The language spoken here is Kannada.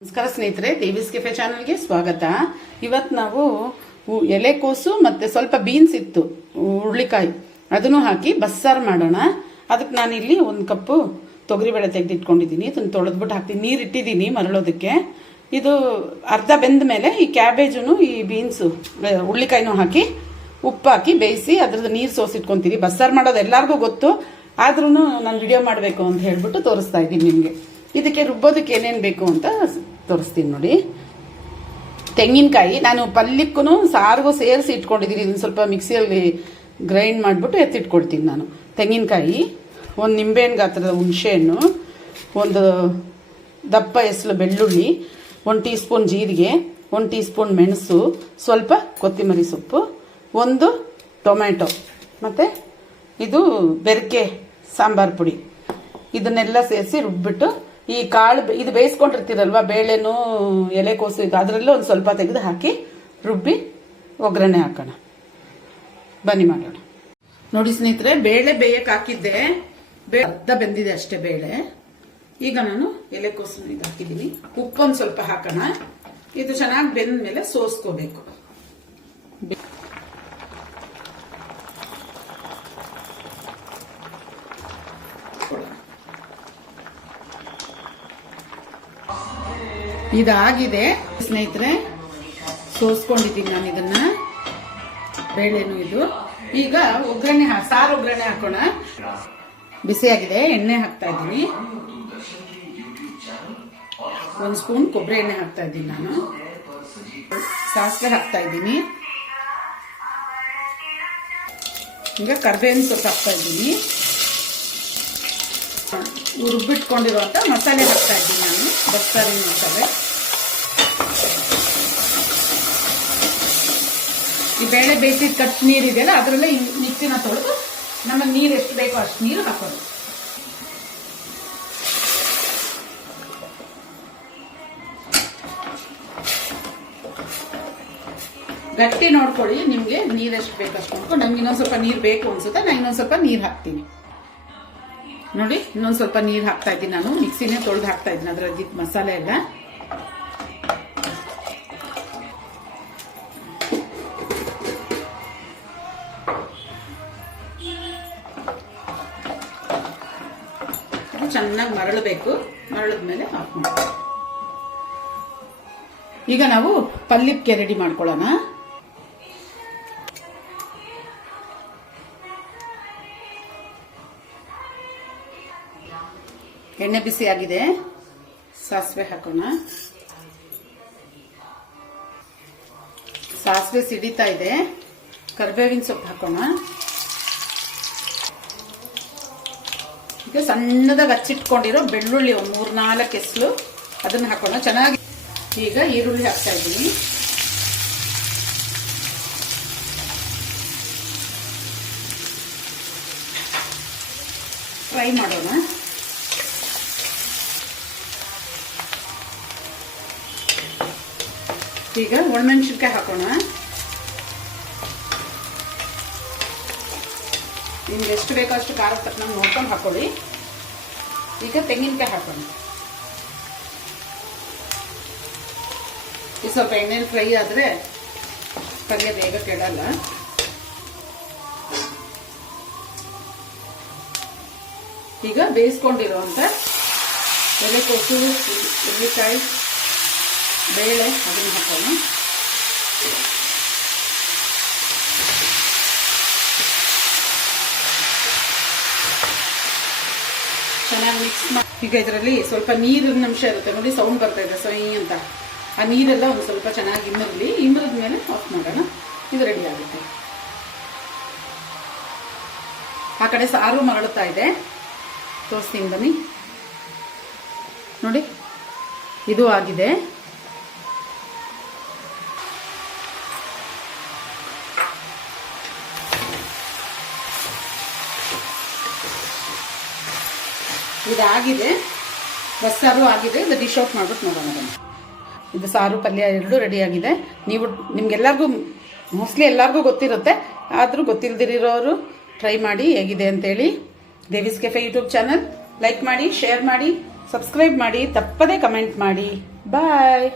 ನಮಸ್ಕಾರ ಸ್ನೇಹಿತರೆ, ದೇವಿಸ್ ಕೆಫೆ ಚಾನಲ್ಗೆ ಸ್ವಾಗತ. ಇವತ್ತು ನಾವು ಎಲೆಕೋಸು ಮತ್ತೆ ಸ್ವಲ್ಪ ಬೀನ್ಸ್ ಇತ್ತು, ಹುರುಳಿಕಾಯಿ, ಅದನ್ನು ಹಾಕಿ ಬಸ್ಸಾರು ಮಾಡೋಣ. ಅದಕ್ಕೆ ನಾನಿಲ್ಲಿ 1 ಕಪ್ಪು ತೊಗರಿಬೇಳೆ ತೆಗೆದಿಟ್ಕೊಂಡಿದ್ದೀನಿ. ಇದನ್ನು ತೊಳೆದ್ಬಿಟ್ಟು ಹಾಕ್ತೀನಿ. ನೀರು ಇಟ್ಟಿದ್ದೀನಿ ಮರಳೋದಕ್ಕೆ. ಇದು ಅರ್ಧ ಬೆಂದ ಮೇಲೆ ಈ ಕ್ಯಾಬೇಜು ಈ ಬೀನ್ಸು ಹುರುಳಿಕಾಯಿನೂ ಹಾಕಿ ಉಪ್ಪು ಹಾಕಿ ಬೇಯಿಸಿ ಅದ್ರದ್ದು ನೀರು ಸೋಸಿಟ್ಕೊತೀನಿ. ಬಸ್ಸಾರು ಮಾಡೋದು ಎಲ್ಲರಿಗೂ ಗೊತ್ತು, ಆದ್ರೂ ನಾನು ವಿಡಿಯೋ ಮಾಡಬೇಕು ಅಂತ ಹೇಳ್ಬಿಟ್ಟು ತೋರಿಸ್ತಾ ಇದ್ದೀನಿ ನಿಮಗೆ. ಇದಕ್ಕೆ ರುಬ್ಬೋದಕ್ಕೆ ಏನೇನು ಬೇಕು ಅಂತ ತೋರಿಸ್ತೀನಿ ನೋಡಿ. ತೆಂಗಿನಕಾಯಿ ನಾನು ಪಲ್ಯಕ್ಕೂ ಸಾರಿಗೂ ಸೇರಿಸಿ ಇಟ್ಕೊಂಡಿದ್ದೀನಿ. ಇದನ್ನು ಸ್ವಲ್ಪ ಮಿಕ್ಸಿಯಲ್ಲಿ ಗ್ರೈಂಡ್ ಮಾಡಿಬಿಟ್ಟು ಎತ್ತಿಟ್ಕೊಳ್ತೀನಿ ನಾನು. ತೆಂಗಿನಕಾಯಿ, 1 ನಿಂಬೆಹಣ್ಣು ಗಾತ್ರದ ಹುಣಸೆಹಣ್ಣು, 1 ದಪ್ಪ ಎಸಳು ಬೆಳ್ಳುಳ್ಳಿ, 1 ಟೀ ಸ್ಪೂನ್ ಜೀರಿಗೆ, 1 ಟೀ ಸ್ಪೂನ್ ಮೆಣಸು, ಸ್ವಲ್ಪ ಕೊತ್ತಂಬರಿ ಸೊಪ್ಪು, 1 ಟೊಮ್ಯಾಟೊ, ಮತ್ತು ಇದು ಬೆರಕೆ ಸಾಂಬಾರು ಪುಡಿ. ಇದನ್ನೆಲ್ಲ ಸೇರಿಸಿ ರುಬ್ಬಿಟ್ಟು ಈ ಕಾಳು ಇದು ಬೇಯಿಸ್ಕೊಂಡಿರ್ತೀರಲ್ವ, ಬೇಳೆನೂ ಎಲೆಕೋಸು ಇದು ಅದರಲ್ಲೂ ಒಂದು ಸ್ವಲ್ಪ ತೆಗೆದು ಹಾಕಿ ರುಬ್ಬಿ ಒಗ್ಗರಣೆ ಹಾಕೋಣ. ಬನ್ನಿ ಮಾಡೋಣ. ನೋಡಿ ಸ್ನೇಹಿತರೆ, ಬೇಳೆ ಬೇಯಕ್ಕೆ ಹಾಕಿದ್ದೆ, ಅರ್ಧ ಬೆಂದಿದೆ ಅಷ್ಟೇ ಬೇಳೆ. ಈಗ ನಾನು ಎಲೆಕೋಸು ಇದು ಹಾಕಿದ್ದೀನಿ. ಉಪ್ಪೊಂದು ಸ್ವಲ್ಪ ಹಾಕೋಣ. ಇದು ಚೆನ್ನಾಗಿ ಬೆಂದ ಮೇಲೆ ಸೋಸ್ಕೋಬೇಕು. ಇದಾಗಿದೆ ಸ್ನೇಹಿತರೆ, ಸೋಸ್ಕೊಂಡಿದ್ದೀನಿ ನಾನು ಇದನ್ನ, ಬೇಳೆನು ಇದು. ಈಗ ಒಗ್ಗರಣೆ ಸಾರು ಒಗ್ಗರಣೆ ಹಾಕೋಣ. ಬಿಸಿಯಾಗಿದೆ, ಎಣ್ಣೆ ಹಾಕ್ತಾ ಇದ್ದೀನಿ. 1 ಸ್ಪೂನ್ ಕೊಬ್ಬರಿ ಎಣ್ಣೆ ಹಾಕ್ತಾ ಇದ್ದೀನಿ ನಾನು. ಸಾಸಿವೆ ಹಾಕ್ತಾ ಇದ್ದೀನಿ. ಈಗ ಕರ್ಬೇವಿನ ಸೊಪ್ಪು ಹಾಕ್ತಾ ಇದ್ದೀನಿ. ರುಬ್ಬಿಟ್ಕೊಂಡಿರುವಂತ ಮಸಾಲೆ ಹಾಕ್ತಾ ಇದ್ದೀನಿ ನಾನು, ಬಸ್ಸಾರಿನ ಮಸಾಲೆ. ಈ ಬೇಳೆ ಬೇಯಿಸಿದ ಕಟ್ ನೀರು ಇದೆಯಲ್ಲ, ಅದರಲ್ಲೇ ಮಿಕ್ಸಿನ ತೊಳೆದು ನಮಗೆ ನೀರು ಎಷ್ಟು ಬೇಕೋ ಅಷ್ಟು ನೀರು ಹಾಕೋದು. ಗಟ್ಟಿ ನೋಡ್ಕೊಳ್ಳಿ, ನಿಮ್ಗೆ ನೀರು ಎಷ್ಟು ಬೇಕು ಅಷ್ಟು ನೋಡ್ಕೊಂಡು. ನಮ್ಗೆ ಇನ್ನೊಂದು ಸ್ವಲ್ಪ ನೀರು ಬೇಕು ಅನ್ಸುತ್ತೆ, ನಾನು ಇನ್ನೊಂದು ಸ್ವಲ್ಪ ನೀರು ಹಾಕ್ತೀನಿ. ನೋಡಿ, ಇನ್ನೊಂದು ಸ್ವಲ್ಪ ನೀರು ಹಾಕ್ತಾ ಇದ್ದೀನಿ ನಾನು. ಮಿಕ್ಸಿನೇ ತೊಳೆದು ಹಾಕ್ತಾ ಇದ್ದೀನಿ ಅದರಲ್ಲಿ ಮಸಾಲೆ ಎಲ್ಲ. ಚೆನ್ನಾಗಿ ಮರಳಬೇಕು. ಮರಳಿದ್ಮೇಲೆ ಆಫ್ ಮಾಡಿ. ಈಗ ನಾವು ಪಲ್ಯಕ್ಕೆ ರೆಡಿ ಮಾಡ್ಕೊಳ್ಳೋಣ. ಎಣ್ಣೆ ಬಿಸಿ ಆಗಿದೆ, ಸಾಸಿವೆ ಹಾಕೋಣ. ಸಾಸಿವೆ ಸಿಡಿತಾ ಇದೆ. ಕರಿಬೇವಿನ ಸೊಪ್ಪು ಹಾಕೋಣ. ಈಗ ಸಣ್ಣದಾಗಿ ಹಚ್ಚಿಟ್ಕೊಂಡಿರೋ ಬೆಳ್ಳುಳ್ಳಿ 3-4 ಎಸಳು, ಅದನ್ನ ಹಾಕೋಣ ಚೆನ್ನಾಗಿ. ಈಗ ಈರುಳ್ಳಿ ಹಾಕ್ತಾ ಇದ್ದೀನಿ. ಫ್ರೈ ಮಾಡೋಣ. ಈಗ ಒಣಮೆಣಸಿನ್ಕಾಯಿ ಹಾಕೋಣ. ನಿಮ್ಗೆ ಎಷ್ಟು ಬೇಕೋ ಅಷ್ಟು ಖಾರ ತಕ್ಕಂಗೆ ನೋಡ್ಕೊಂಡು ಹಾಕೊಳ್ಳಿ. ಈಗ ತೆಂಗಿನಕಾಯಿ ಹಾಕೋಣ. ಇದು ಸ್ವಲ್ಪ ಎಣ್ಣೆಲಿ ಫ್ರೈ ಆದರೆ ಪಲ್ಯ ಬೇಗ ಕೆಡಲ್ಲ. ಈಗ ಬೇಯಿಸ್ಕೊಂಡಿರುವಂತ ಎಲೆಕೋಸು, ಹುರುಳಿಕಾಯಿ, ಬೇಳೆ ಅದನ್ನು ಹಾಕೋಣ. ಚೆನ್ನಾಗಿ ಮಿಕ್ಸ್ ಮಾಡಿ. ಈಗ ಇದರಲ್ಲಿ ಸ್ವಲ್ಪ ನೀರಿನ ಅಂಶ ಇರುತ್ತೆ ನೋಡಿ, ಸೌಂಡ್ ಬರ್ತಾ ಇದೆ ಸೊಯ್ ಅಂತ. ಆ ನೀರೆಲ್ಲ ಒಂದು ಸ್ವಲ್ಪ ಚೆನ್ನಾಗಿ ಇಮ್ಮರ್ಲಿ. ಇಮ್ಮರದ ಮೇಲೆ ಆಫ್ ಮಾಡೋಣ. ಇದು ರೆಡಿ ಆಗುತ್ತೆ. ಆ ಕಡೆ ಸಾರು ಮರಳುತ್ತಾ ಇದೆ, ತೋರಿಸ್ತೀನಿ ಬನ್ನಿ. ನೋಡಿ, ಇದು ಆಗಿದೆ. ಇದಾಗಿದೆ, ಬಸ್ಸಾರು ಆಗಿದೆ. ಇದು ಡಿಶ್ ಔಟ್ ಮಾಡ್ಬಿಟ್ಟು ನೋಡೋಣ ಬನ್ನಿ. ಇದು ಸಾರು ಪಲ್ಯ ಎರಡೂ ರೆಡಿ ಆಗಿದೆ. ನಿಮ್ಗೆಲ್ಲರಿಗೂ ಮೋಸ್ಟ್ಲಿ ಎಲ್ಲರಿಗೂ ಗೊತ್ತಿರುತ್ತೆ, ಆದರೂ ಗೊತ್ತಿಲ್ಲದಿರೋರು ಟ್ರೈ ಮಾಡಿ ಹೇಗಿದೆ ಅಂತೇಳಿ. ದೇವಿಸ್ ಕೆಫೆ ಯೂಟ್ಯೂಬ್ ಚಾನಲ್ ಲೈಕ್ ಮಾಡಿ, ಶೇರ್ ಮಾಡಿ, ಸಬ್ಸ್ಕ್ರೈಬ್ ಮಾಡಿ, ತಪ್ಪದೇ ಕಮೆಂಟ್ ಮಾಡಿ. ಬಾಯ್.